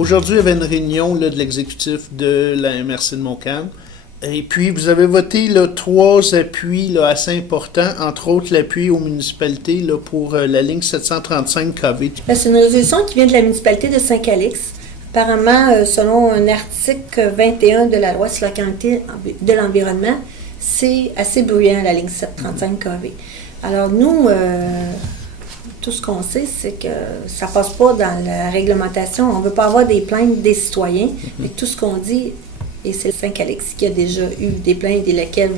Aujourd'hui, il y avait une réunion là, de l'exécutif de la MRC de Montcalm. Et puis, vous avez voté là, 3 appuis là, assez importants, entre autres l'appui aux municipalités là, pour la ligne 735 kV. C'est une résolution qui vient de la municipalité de Saint-Calix. Apparemment, selon un article 21 de la loi sur la qualité de l'environnement, c'est assez bruyant, la ligne 735 kV. Alors nous, tout ce qu'on sait, c'est que ça ne passe pas dans la réglementation. On ne veut pas avoir des plaintes des citoyens. Mais tout ce qu'on dit, et c'est le Saint-Calix qui a déjà eu des plaintes et lesquelles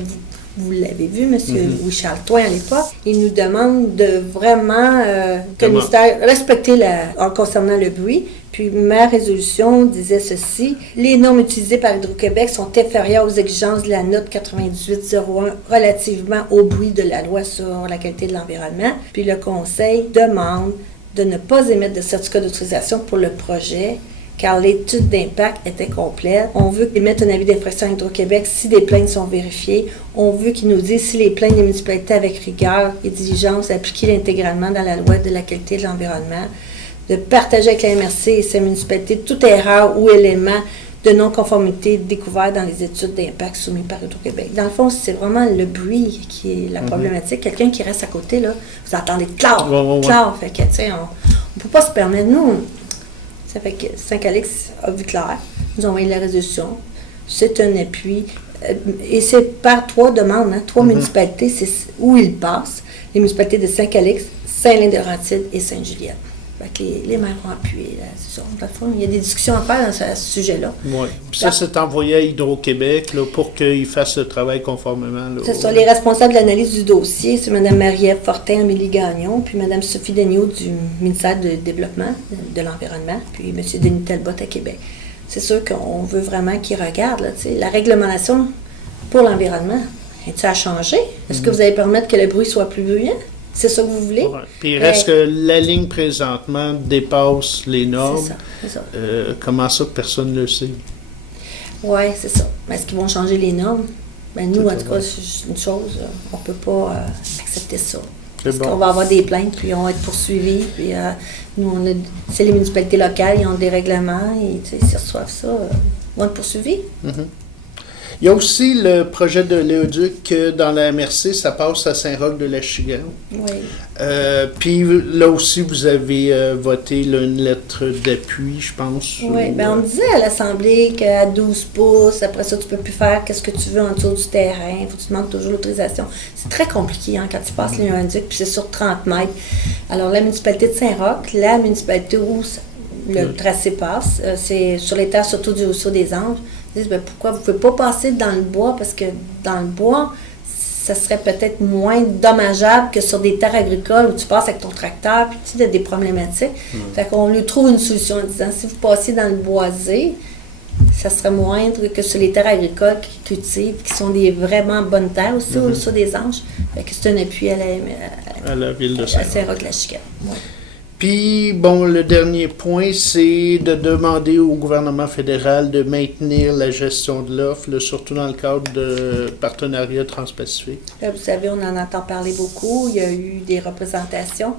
vous l'avez vu, M. Louis-Charles Toin à l'époque, il nous demande de vraiment que le ministère respecte concernant le bruit. Puis ma résolution disait ceci: les normes utilisées par Hydro-Québec sont inférieures aux exigences de la note 9801 relativement au bruit de la loi sur la qualité de l'environnement. Puis le Conseil demande de ne pas émettre de certificat d'autorisation pour le projet, car l'étude d'impact était complète. On veut qu'ils émettent un avis d'infraction à Hydro-Québec si des plaintes sont vérifiées. On veut qu'ils nous disent si les plaintes des municipalités avec rigueur et diligence appliquées intégralement dans la loi de la qualité de l'environnement, de partager avec la MRC et ses municipalités toute erreur ou élément de non-conformité découvert dans les études d'impact soumises par Hydro-Québec. Dans le fond, c'est vraiment le bruit qui est la problématique. Quelqu'un qui reste à côté, là, vous entendez clair, clair. Fait que, tu sais, on ne peut pas se permettre, nous. Ça fait que Saint-Calix a vu clair, nous ont envoyé la résolution. C'est un appui. Et c'est par 3 demandes, 3 municipalités, c'est où il passe. Les municipalités de Saint-Calix, Saint-Lin-de-Laurentides et Sainte-Julienne. Fait que les maires ont appuyé. Là, c'est ça. Il y a des discussions à faire à ce sujet-là. Oui. Puis ça, c'est envoyé à Hydro-Québec là, pour qu'ils fassent le travail conformément. Là, c'est ça. Les responsables de l'analyse du dossier, c'est Mme Marie-Ève Fortin, Amélie Gagnon, puis Mme Sophie Daigneault du ministère du Développement de l'Environnement, puis M. Denis Talbot à Québec. C'est sûr qu'on veut vraiment qu'ils regardent. Là, la réglementation pour l'environnement, est-elle à changer? Est-ce que vous allez permettre que le bruit soit plus bruyant? C'est ça que vous voulez? Ouais. Puis il reste que la ligne présentement dépasse les normes. C'est ça. Comment ça que personne ne le sait? Oui, c'est ça. Mais est-ce qu'ils vont changer les normes? Ben, nous, en tout cas, c'est une chose, on ne peut pas accepter ça. Parce qu'on va avoir des plaintes, puis on va être poursuivis. Puis nous, c'est les municipalités locales, ils ont des règlements, et s'ils reçoivent ça, ils vont être poursuivis. Il y a aussi le projet de Léoduc dans la MRC, ça passe à Saint-Roch-de-Lachigane. Oui. Puis là aussi, vous avez voté là, une lettre d'appui, je pense. Oui, bien on me disait à l'Assemblée qu'à 12 pouces, après ça, tu ne peux plus faire qu'est-ce que tu veux en dessous du terrain. Il faut que tu demandes toujours l'autorisation. C'est très compliqué quand tu passes le Léoduc, puis c'est sur 30 mètres. Alors, la municipalité de Saint-Roch, la municipalité où le tracé passe, c'est sur les terres surtout du Ruisseau des Anges. Ils disent, pourquoi vous ne pouvez pas passer dans le bois? Parce que dans le bois, ça serait peut-être moins dommageable que sur des terres agricoles où tu passes avec ton tracteur, puis tu as des problématiques. Fait qu'on lui trouve une solution en disant, si vous passez dans le boisé, ça serait moindre que sur les terres agricoles qui cultivent, qui sont des vraiment bonnes terres aussi, au Ruisseau des Anges. Fait que c'est un appui à la ville de Saint-Roch-de-Lachigane. Ouais. Puis, bon, le dernier point, c'est de demander au gouvernement fédéral de maintenir la gestion de l'offre, là, surtout dans le cadre de partenariat transpacifique. Là, vous savez, on en entend parler beaucoup. Il y a eu des représentations.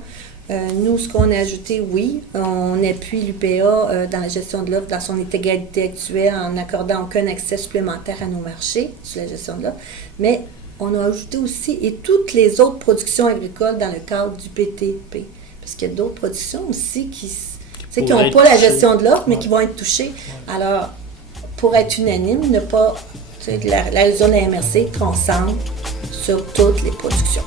Nous, ce qu'on a ajouté, oui, on appuie l'UPA dans la gestion de l'offre dans son intégralité actuelle en n'accordant aucun accès supplémentaire à nos marchés sur la gestion de l'offre. Mais on a ajouté aussi et toutes les autres productions agricoles dans le cadre du PTP. Parce qu'il y a d'autres productions aussi qui n'ont pas la gestion de l'offre, mais qui vont être touchées. Alors, pour être unanime, ne pas, la zone de la MRC concentre sur toutes les productions.